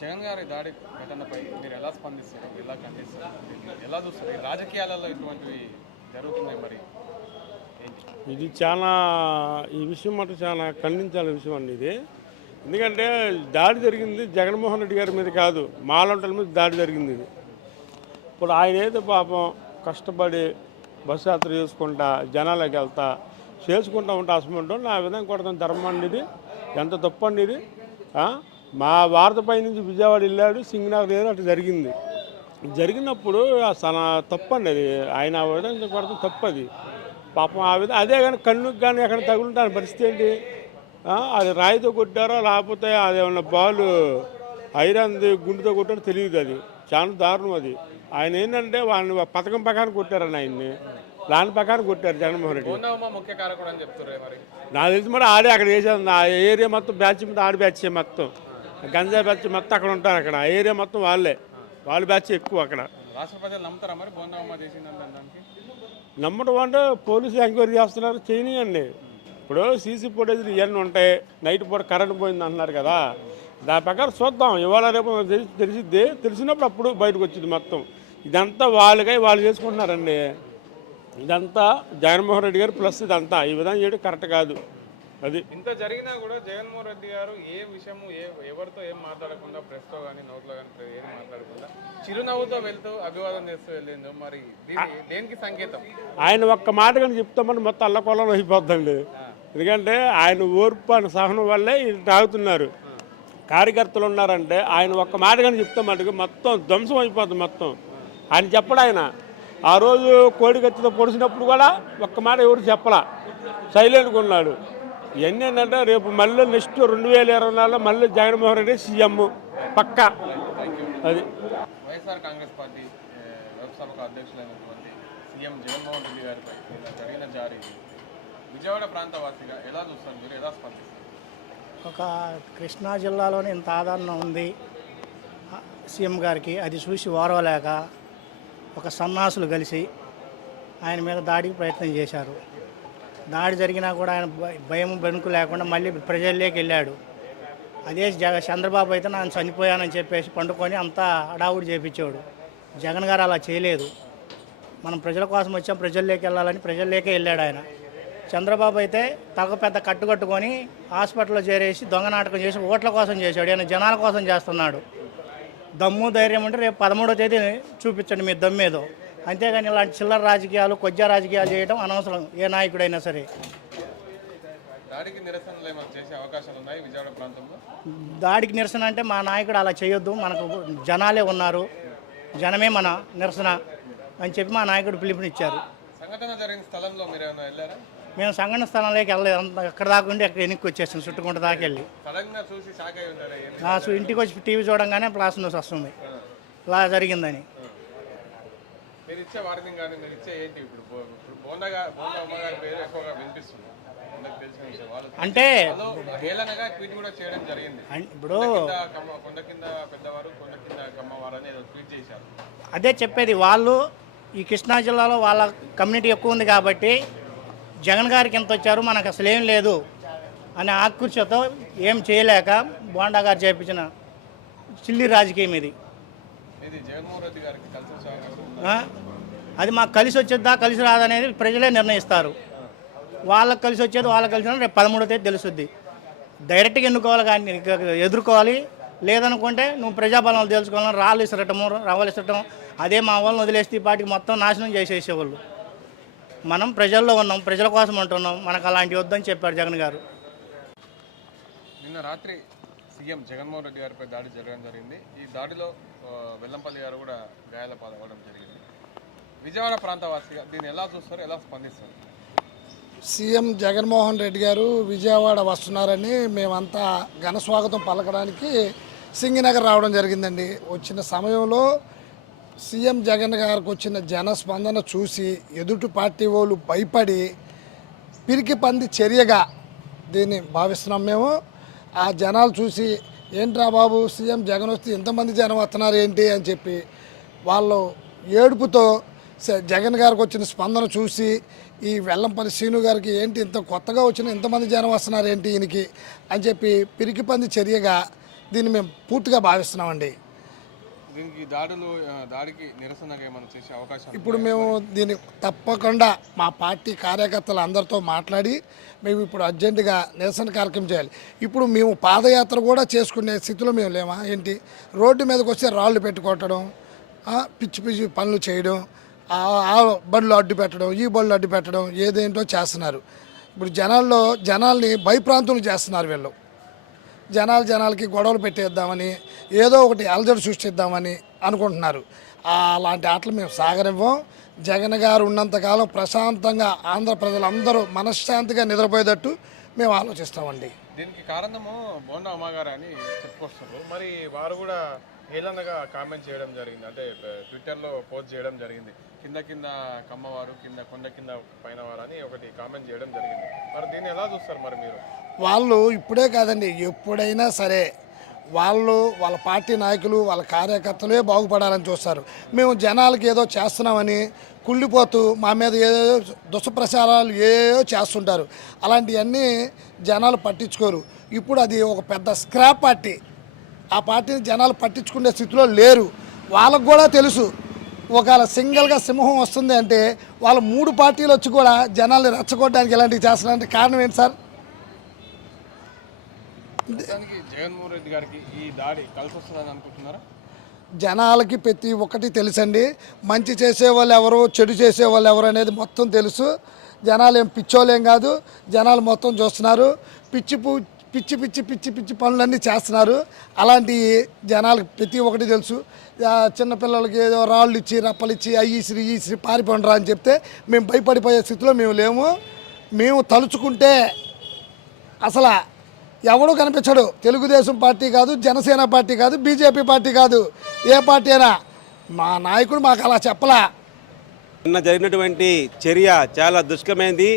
జగన్ గారి దాడి ఘటనపై మీరు ఎలా స్పందిస్తారు? ఎలా ఖండిస్తారు? ఎలా చూస్తారు? ఈ రాజకీయాలలో ఇటువంటివి జరుగుతున్నాయి మరి. ఇది చాలా ఈ విషయం మాట చాలా ఖండించాల్సిన విషయం అండి ఇది. ఎందుకంటే దాడి జరిగింది జగన్మోహన్ రెడ్డి గారి మీద కాదు మాలంటల మీద దాడి జరిగింది ఇది. ఇప్పుడు ఆయన ఏదో పాపం కష్టపడి బస్సు యాత్ర చేసుకుంటా జనాలకు వెళ్తా చేసుకుంటా ఉంటే అసమంటూ నా విధంగా కొడతాను ధర్మం అండి ఇది. ఎంత తప్పు అండి ఇది? మా వారధపై నుంచి విజయవాడ వెళ్ళాడు సింగనగర్ ఏదో అటు జరిగింది. జరిగినప్పుడు అసలు తప్పు అండి అది. ఆయన ఆ విధంగా కొడతాం తప్పు అది పాపం ఆ విధంగా అదే కానీ కన్నుకు కానీ ఎక్కడ తగులుంటాను పరిస్థితి ఏంటి? అది రాయితో కొట్టారో లేకపోతే అది ఏమన్నా బాల్ ఐరన్ది గుండుతో కొట్టారో తెలియదు అది. చాలా దారుణం అది. ఆయన ఏంటంటే వాళ్ళని పథకం ప్రకారం కొట్టారని ఆయన్ని. ప్లాన్ ప్రకారం కొట్టారు జగన్మోహన్ రెడ్డి. నాకు తెలిసి మరి ఆడే అక్కడ వేసేది ఆ ఏరియా మొత్తం బ్యాచ్ మీద ఆడి బ్యాచ్ మొత్తం. గంజా బ్యాచ్ మొత్తం అక్కడ ఉంటారు అక్కడ. ఆ ఏరియా మొత్తం వాళ్ళే. వాళ్ళ బ్యాచ్ ఎక్కువ అక్కడ. రాష్ట్ర ప్రజలు నమ్ముతారా మరి? బోందమ్మ చేసిందని దానికి? నమ్మడం అంటే పోలీసులు ఎంక్వైరీ చేస్తున్నారు చేయనియండి. ఇప్పుడు సీసీ ఫుటేజ్లు ఇవన్నీ ఉంటాయి. నైట్ పూట కరెంట్ పోయింది అంటున్నారు కదా. దాని ప్రకారం చూద్దాం. ఇవాళ రేపు తెలిసిద్ది తెలిసినప్పుడు అప్పుడు బయటకు వచ్చింది మొత్తం. ఇదంతా వాళ్ళకై వాళ్ళు చేసుకుంటున్నారండి. ఇదంతా జగన్మోహన్ రెడ్డి గారు ప్లస్ ఇదంతా. ఈ విధంగా చేయడం కరెక్ట్ కాదు. అది. ఇంత జరిగినా కూడా జగన్మోహన్ రెడ్డి గారు ఏ విషయము ఏ ఎవరితో ఏం మాట్లాడకుండా ప్రెస్తో కానీ నోట్లో కానీ ఏం మాట్లాడకుండా చిరునవ్వుతో వెళ్తూ అభివాదం చేస్తూ వెళ్ళింది మరి దీని దేనికి సంకేతం? ఆయన ఒక్క మాట కానీ చెప్తామని మొత్తం అల్లకొల్లం అయిపోద్దండి ఎందుకంటే ఆయన ఓర్పు ఆయన సహనం వల్లే ఇది తాగుతున్నారు. కార్యకర్తలు ఉన్నారంటే ఆయన ఒక్క మాట కానీ చెప్తే మటుకు మొత్తం ధ్వంసం అయిపోతుంది మొత్తం. ఆయన చెప్పడు ఆయన. ఆ రోజు కోడి కత్తితో పొడిచినప్పుడు కూడా ఒక్క మాట ఎవరు చెప్పలా. సైలెంట్గా ఉన్నాడు. ఇవన్నీ ఏంటంటే రేపు మళ్ళీ నెక్స్ట్ రెండు వేల ఇరవై నాలుగులో మళ్ళీ జగన్మోహన్ రెడ్డి సీఎం. పక్క. అది. వైఎస్ఆర్ కాంగ్రెస్ పార్టీ లోక్సభకు అధ్యక్షులైనటువంటి సీఎం జగన్మోహన్ రెడ్డి గారిపై జరిగిన జారీ. విజయవాడ ప్రాంతవాసిగా ఎలా చూస్తారు మీరు? ఎలా స్పందిస్తారు? ఒక కృష్ణా జిల్లాలోనే ఇంత ఆదరణ ఉంది సీఎం గారికి. అది చూసి ఓర్వలేక ఒక సన్నాసులు కలిసి ఆయన మీద దాడికి ప్రయత్నం చేశారు. దాడి జరిగినా కూడా ఆయన భయం బెనుకు లేకుండా మళ్ళీ ప్రజల్లోకి వెళ్ళాడు. అదే జగ చంద్రబాబు అయితే నేను చనిపోయానని చెప్పేసి పండుకొని అంతా అడావుడి చేపించాడు. జగన్ గారు అలా చేయలేదు. మనం ప్రజల కోసం వచ్చాం ప్రజల్లోకి వెళ్ళాలని ప్రజల్లోకే వెళ్ళాడు ఆయన. చంద్రబాబు అయితే తగ పెద్ద కట్టుకట్టుకొని హాస్పిటల్లో చేరేసి దొంగ నాటకం చేసి ఓట్ల కోసం చేశాడు. ఆయన జనాల కోసం చేస్తున్నాడు. దమ్ము ధైర్యం అంటే రేపు పదమూడో తేదీ చూపించండి మీ దమ్మేదో అంతేగాని ఇలాంటి చిల్లర రాజకీయాలు కొద్దిగా రాజకీయాలు చేయడం అనవసరం ఏ నాయకుడైనా సరే. దాడికి నిరసన అంటే మా నాయకుడు అలా చేయొద్దు మనకు జనాలే ఉన్నారు జనమే మన నిరసన అని చెప్పి మా నాయకుడు పిలుపునిచ్చారు. సంఘటన జరిగిన స్థలంలో మీరు ఏమైనా వెళ్ళారా? మేము సంఘటన స్థలంలోకి వెళ్ళలేదు అక్కడ దాకా ఉండి అక్కడ వెనక్కి వచ్చేసాం చుట్టుకుంట దాకా వెళ్ళి. చూసి ఇంటికి వచ్చి టీవీ చూడంగానే ప్లాస్ న్యూస్ వస్తుంది ఇలా జరిగిందని. మీరు ఇచ్చే వార్నింగ్ కానీ మీరు ఇచ్చే ఏంటి? ఇప్పుడు ఇప్పుడు బోందగా బోంద అమ్మగారి పేరు ఎక్కువగా వినిపిస్తుంది. అంటే వాళ్ళు హేళనగా ట్వీట్ కూడా చేయడం జరిగింది. అన్- ఇప్పుడు కింద కమ్మ కొండ కింద పెద్దవారు కొండ కింద కమ్మవారు అని ఏదో ట్వీట్ చేశారు. అదే చెప్పేది వాళ్ళు ఈ కృష్ణా జిల్లాలో వాళ్ళ కమ్యూనిటీ ఎక్కువ ఉంది కాబట్టి జగన్ గారికి ఎంత వచ్చారు మనకు అసలు ఏం లేదు అనే ఆకృష్యతో ఏం చేయలేక బోండా గారు చేపించిన చిల్లి రాజకీయం ఇది. అది మాకు కలిసి వచ్చేద్దా కలిసి రాదనేది ప్రజలే నిర్ణయిస్తారు. వాళ్ళకి కలిసి వచ్చేది వాళ్ళకి కలిసి రేపు పదమూడో తేదీ తెలుస్తుంది డైరెక్ట్గా ఎన్నుకోవాలి కానీ ఎదుర్కోవాలి. లేదనుకుంటే నువ్వు ప్రజాబలం తెలుసుకోవాలని రాళ్ళు ఇసరటము రవ్వలు ఇసరటం అదే మా వాళ్ళని వదిలేస్తే ఈ పాటికి మొత్తం నాశనం చేసేసేవాళ్ళు. మనం ప్రజల్లో ఉన్నాం ప్రజల కోసం ఉంటున్నాం. మనకు అలాంటి వద్దని చెప్పాడు జగన్ గారు. నిన్న రాత్రి సీఎం జగన్మోహన్ రెడ్డి గారిపై దాడి జరగడం జరిగింది. ఈ దాడిలో వెల్లంపల్లి గారు కూడా గాయాల పాలవడం జరిగింది. విజయవాడ ప్రాంతవాసిగా దీన్ని ఎలా చూస్తారు ఎలా స్పందిస్తారు? సీఎం జగన్మోహన్ రెడ్డి గారు విజయవాడ వస్తున్నారని మేమంతా ఘన స్వాగతం పలకడానికి సింగినగర్ రావడం జరిగిందండి. వచ్చిన సమయంలో సీఎం జగన్ గారికి వచ్చిన జన స్పందన చూసి ఎదుటి పార్టీ వాళ్ళు భయపడి పిరికి పంది చర్యగా దీన్ని భావిస్తున్నాం మేము. ఆ జనాలు చూసి ఏంట్రా బాబు సీఎం జగన్ వస్తే ఎంతమంది జనం వస్తున్నారు ఏంటి అని చెప్పి వాళ్ళు ఏడుపుతో జగన్ గారికి వచ్చిన స్పందన చూసి ఈ వెల్లంపల్లి శ్రీను గారికి ఏంటి ఇంత కొత్తగా వచ్చిన ఇంతమంది జనం వస్తున్నారు ఏంటి ఈయనకి అని చెప్పి పిరికి పంది చర్యగా దీన్ని మేము పూర్తిగా భావిస్తున్నామండి. దీనికి దాడులు ఆ, దాడికి నిరసనగా ఏమైనా చేసే అవకాశం ఇప్పుడు మేము దీన్ని తప్పకుండా మా పార్టీ కార్యకర్తలు అందరితో మాట్లాడి మేము ఇప్పుడు అర్జెంటుగా నిరసన కార్యక్రమం చేయాలి. ఇప్పుడు మేము పాదయాత్ర కూడా చేసుకునే స్థితిలో మేము లేమా? ఏంటి? రోడ్డు మీదకి వస్తే రాళ్ళు పెట్టుకోవటం పిచ్చి పిచ్చి పనులు చేయడం ఆ ఆ బండ్లు అడ్డు పెట్టడం ఈ బండ్లు అడ్డు పెట్టడం ఏదేంటో చేస్తున్నారు. ఇప్పుడు జనాల్లో జనాల్ని భయప్రాంతులు చేస్తున్నారు వీళ్ళు. జనాలు జనాలకి గొడవలు పెట్టేద్దామని ఏదో ఒకటి అలజడి సృష్టిద్దామని అనుకుంటున్నారు. అలాంటి ఆటలు మేము సాగనివ్వం. జగన్ గారు ఉన్నంతకాలం ప్రశాంతంగా ఆంధ్ర ప్రజలందరూ మనశ్శాంతిగా నిద్రపోయేటట్టు మేము ఆలోచిస్తామండి. దీనికి కారణము బోండా అమ్మగారు అని చెప్పుకొస్తున్నారు. మరి వారు కూడా హేళనగా కామెంట్ చేయడం జరిగింది. అంటే ట్విట్టర్లో పోస్ట్ చేయడం జరిగింది. కింద కింద కమ్మవారు కింద కొండ కింద పైన వారు అని ఒకటి కామెంట్ చేయడం జరిగింది. మరి దీన్ని ఎలా చూస్తారు మరి మీరు? వాళ్ళు ఇప్పుడే కాదండి ఎప్పుడైనా సరే వాళ్ళు వాళ్ళ పార్టీ నాయకులు వాళ్ళ కార్యకర్తలే బాగుపడాలని చూస్తారు. మేము జనాలకి ఏదో చేస్తున్నామని కుళ్ళిపోతూ మా మీద ఏదో దుష్ప్రచారాలు ఏదో చేస్తుంటారు. అలాంటివన్నీ జనాలు పట్టించుకోరు. ఇప్పుడు అది ఒక పెద్ద స్క్రాప్ పార్టీ ఆ పార్టీని జనాలు పట్టించుకునే స్థితిలో లేరు. వాళ్ళకు కూడా తెలుసు ఒకవేళ సింగిల్గా సింహం వస్తుంది అంటే వాళ్ళ మూడు పార్టీలు వచ్చి కూడా జనాల్ని రెచ్చగొట్టడానికి ఇలాంటివి చేస్తున్నారంటే కారణం ఏంటి సార్? జగన్మోహన్ రెడ్డి గారికి ఈ దాడి కలిసి వస్తుందని అనుకుంటున్నారా? జనాలకి ప్రతి ఒక్కటి తెలుసండి. మంచి చేసే వాళ్ళు ఎవరు చెడు చేసే వాళ్ళు ఎవరు అనేది మొత్తం తెలుసు. జనాలు ఏం పిచ్చోలేం కాదు. జనాలు మొత్తం చూస్తున్నారు. పిచ్చి పు- పిచ్చి పిచ్చి పిచ్చి పిచ్చి పనులన్నీ చేస్తున్నారు. అలాంటి జనాలకు ప్రతి ఒక్కటి తెలుసు. చిన్నపిల్లలకి ఏదో రాళ్ళు ఇచ్చి రప్పలు ఇచ్చి అయ్యిసిరి ఈసిరి ఈ పారిపోండిరా అని చెప్తే మేము భయపడిపోయే స్థితిలో మేము లేము. మేము తలుచుకుంటే అసలు ఎవడు కనిపించడు. తెలుగుదేశం పార్టీ కాదు జనసేన పార్టీ కాదు బీజేపీ పార్టీ కాదు. ఏ పార్టీ అయినా మా నాయకుడు మాకు అలా చెప్పలా. నిన్న జరిగినటువంటి చర్య చాలా దుష్కమైంది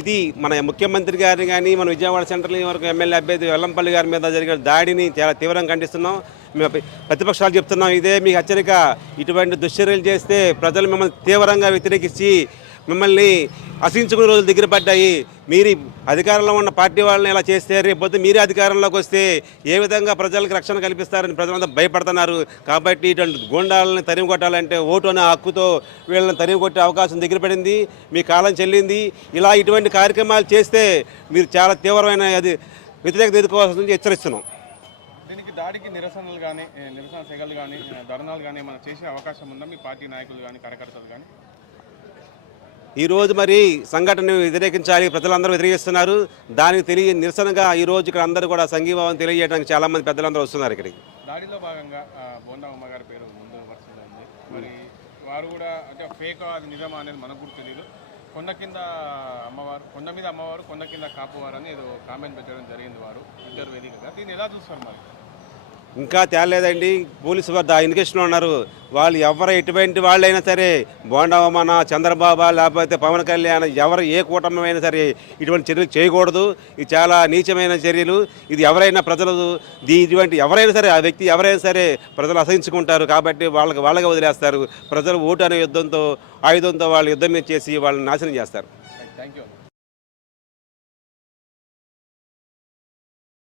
ఇది మన ముఖ్యమంత్రి గారిని కానీ మన విజయవాడ సెంట్రల్ వరకు ఎమ్మెల్యే అభ్యర్థి వెల్లంపల్లి గారి మీద జరిగిన దాడిని చాలా తీవ్రంగా ఖండిస్తున్నాం. మేము ప్రతిపక్షాలు చెప్తున్నాం. ఇదే మీకు హెచ్చరిక. ఇటువంటి దుశ్చర్యలు చేస్తే ప్రజలు మిమ్మల్ని తీవ్రంగా వ్యతిరేకించి మిమ్మల్ని అసహించుకునే రోజులు దగ్గర పడ్డాయి. మీరు అధికారంలో ఉన్న పార్టీ వాళ్ళని ఇలా చేస్తే రేపొద్దు మీరే అధికారంలోకి వస్తే ఏ విధంగా ప్రజలకు రక్షణ కల్పిస్తారని ప్రజలంతా భయపడుతున్నారు. కాబట్టి ఇటువంటి గూండాలని తరిమి కొట్టాలంటే ఓటు అనే హక్కుతో వీళ్ళని తరిమి కొట్టే అవకాశం దగ్గర పడింది. మీ కాలం చెల్లింది. ఇలా ఇటువంటి కార్యక్రమాలు చేస్తే మీరు చాలా తీవ్రమైన అది వ్యతిరేకత ఎదుర్కోవాల్సింది హెచ్చరిస్తున్నాం. దీనికి దాడికి నిరసనలు కానీ నిరసన సెగలు కానీ ధర్నాలు కానీ ఏమైనా చేసే అవకాశం ఉందా? మీ పార్టీ నాయకులు కానీ కార్యకర్తలు కానీ? ఈరోజు మరి సంఘటనను వ్యతిరేకించాలి ప్రజలందరూ వ్యతిరేకిస్తున్నారు. దానికి తెలియ నిరసనగా ఈరోజు ఇక్కడ అందరూ కూడా సంఘీభావం తెలియజేయడానికి చాలామంది పెద్దలందరూ వస్తున్నారు ఇక్కడికి. దాడిలో భాగంగా బోండా అమ్మగారి పేరు ముందు వరుసలో ఉంది. మరి వారు కూడా అంటే ఫేక్ అది నిజమా అనేది మనకు కూడా తెలియదు కొండ కింద అమ్మవారు కొండ మీద అమ్మవారు కొండ కింద కాపువారు అని ఏదో కామెంట్ పెట్టడం జరిగింది వారు. ఇద్దరు వేదికగా. దీన్ని ఎలా చూస్తారు మరి? ఇంకా తేలేదండి. పోలీసు వారు ఆ ఉన్నారు. వాళ్ళు ఎవరు ఎటువంటి వాళ్ళైనా సరే బోండవమన చంద్రబాబు లేకపోతే పవన్ కళ్యాణ్ ఎవరు ఏ కూటమైనా సరే ఇటువంటి చర్యలు చేయకూడదు. ఇది చాలా నీచమైన చర్యలు. ఇది ఎవరైనా ప్రజలు దీ ఇటువంటి ఎవరైనా సరే ఆ వ్యక్తి ఎవరైనా సరే ప్రజలు అసహించుకుంటారు. కాబట్టి వాళ్ళకి వాళ్ళకి వదిలేస్తారు. ప్రజలు ఓటు అనే యుద్ధంతో ఆయుధంతో వాళ్ళు యుద్ధం చేసి వాళ్ళని నాశనం చేస్తారు. Thank you